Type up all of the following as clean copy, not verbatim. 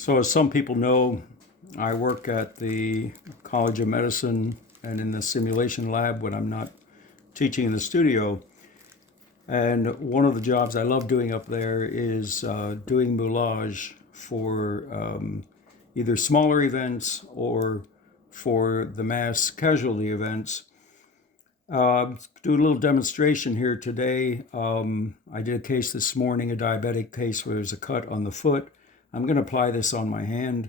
So as some people know, I work at the College of Medicine and in the simulation lab when I'm not teaching in the studio. And one of the jobs I love doing up there is doing moulage for either smaller events or for the mass casualty events. Do a little demonstration here today. I did a case this morning, a diabetic case where there's a cut on the foot. I'm going to apply this on my hand.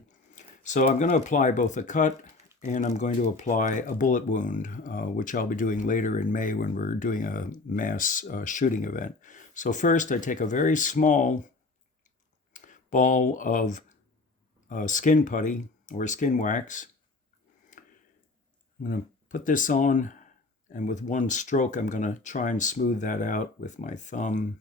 So I'm going to apply both a cut and I'm going to apply a bullet wound, which I'll be doing later in May when we're doing a mass shooting event. So first I take a very small ball of skin putty or skin wax. I'm going to put this on, and with one stroke I'm going to try and smooth that out with my thumb.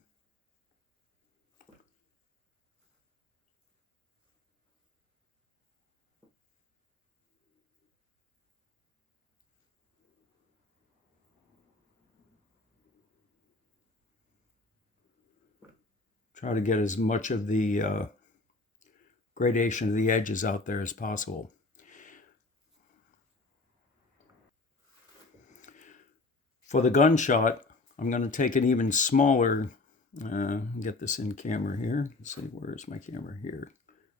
Try to get as much of the gradation of the edges out there as possible. For the gunshot, I'm going to take an even smaller, get this in camera here. Let's see, where's my camera here?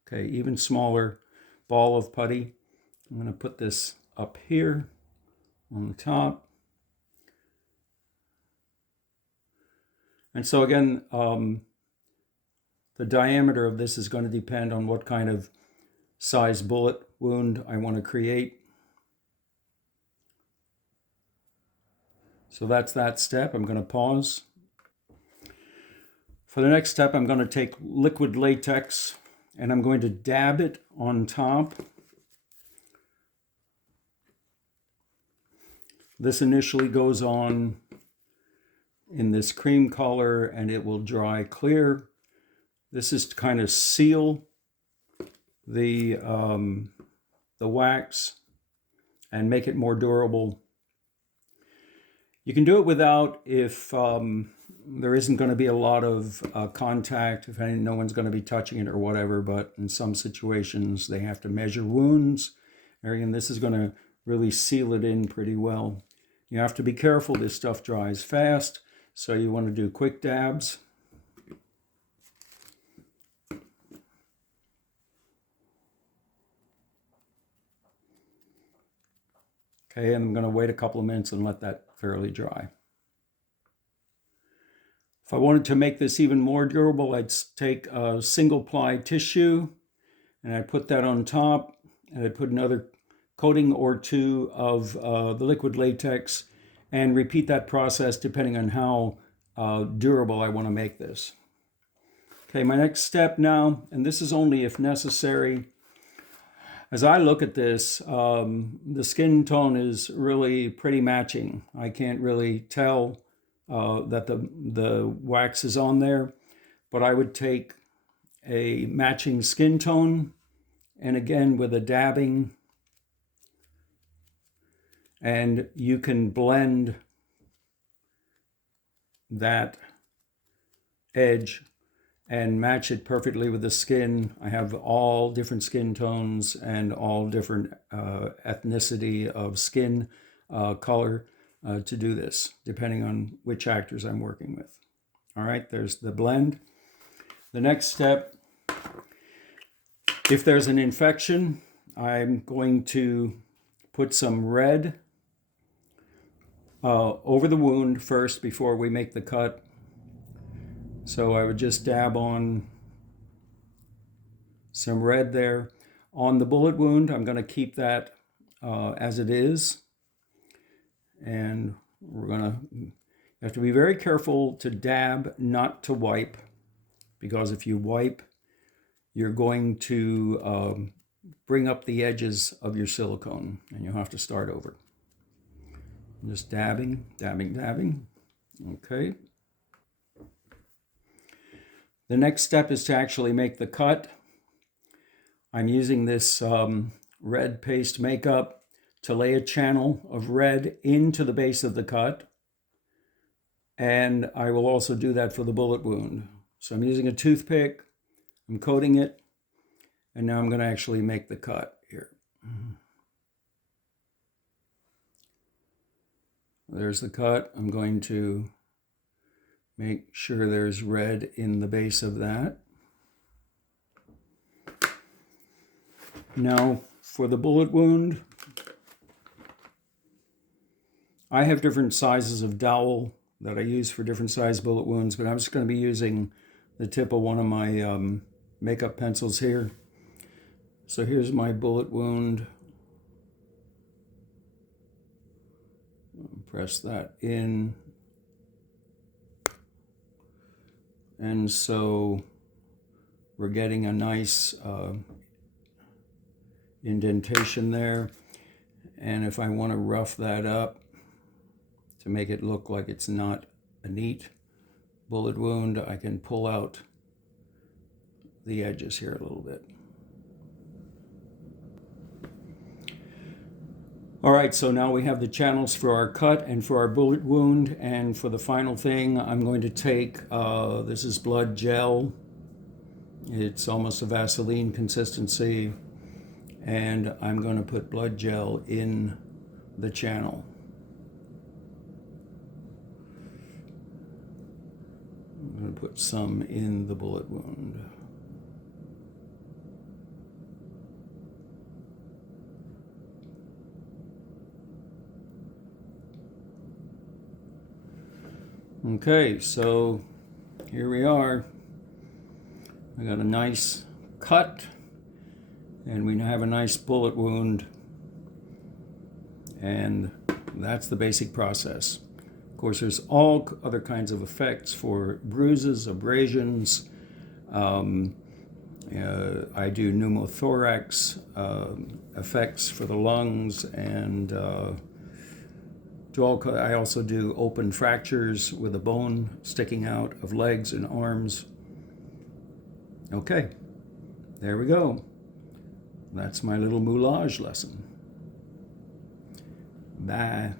Okay, even smaller ball of putty. I'm going to put this up here on the top. And so again, the diameter of this is going to depend on what kind of size bullet wound I want to create. So that's that step. I'm going to pause. For the next step, I'm going to take liquid latex and I'm going to dab it on top. This initially goes on in this cream color and it will dry clear. This is to kind of seal the wax and make it more durable. You can do it without if there isn't going to be a lot of contact, if no one's going to be touching it or whatever, but in some situations they have to measure wounds. And this is going to really seal it in pretty well. You have to be careful, this stuff dries fast, so you want to do quick dabs. Okay, and I'm going to wait a couple of minutes and let that fairly dry. If I wanted to make this even more durable, I'd take a single ply tissue and I'd put that on top and I'd put another coating or two of the liquid latex and repeat that process depending on how durable I want to make this. Okay, my next step now, and this is only if necessary. As I look at this, the skin tone is really pretty matching. I can't really tell that the wax is on there, but I would take a matching skin tone, and again with a dabbing, and you can blend that edge and match it perfectly with the skin. I have all different skin tones and all different ethnicity of skin color to do this, depending on which actors I'm working with. All right, there's the blend. The next step, if there's an infection, I'm going to put some red over the wound first before we make the cut. So I would just dab on some red there. On the bullet wound, I'm going to keep that as it is. And you have to be very careful to dab, not to wipe, because if you wipe, you're going to bring up the edges of your silicone and you'll have to start over. Just dabbing, dabbing, dabbing. Okay. The next step is to actually make the cut. I'm using this red paste makeup to lay a channel of red into the base of the cut. And I will also do that for the bullet wound. So I'm using a toothpick, I'm coating it, And now I'm going to actually make the cut here. There's the cut. I'm going to make sure there's red in the base of that. Now, for the bullet wound, I have different sizes of dowel that I use for different size bullet wounds, but I'm just going to be using the tip of one of my makeup pencils here. So here's my bullet wound. Press that in. And so we're getting a nice indentation there. And if I want to rough that up to make it look like it's not a neat bullet wound, I can pull out the edges here a little bit. All right, so now we have the channels for our cut and for our bullet wound. And for the final thing, I'm going to take, this is blood gel. It's almost a Vaseline consistency. And I'm going to put blood gel in the channel. I'm going to put some in the bullet wound. Okay, so here we are. I got a nice cut, and we have a nice bullet wound, and that's the basic process. Of course, there's all other kinds of effects for bruises, abrasions. I do pneumothorax effects for the lungs, and I also do open fractures with a bone sticking out of legs and arms. Okay, there we go. That's my little moulage lesson. Bye.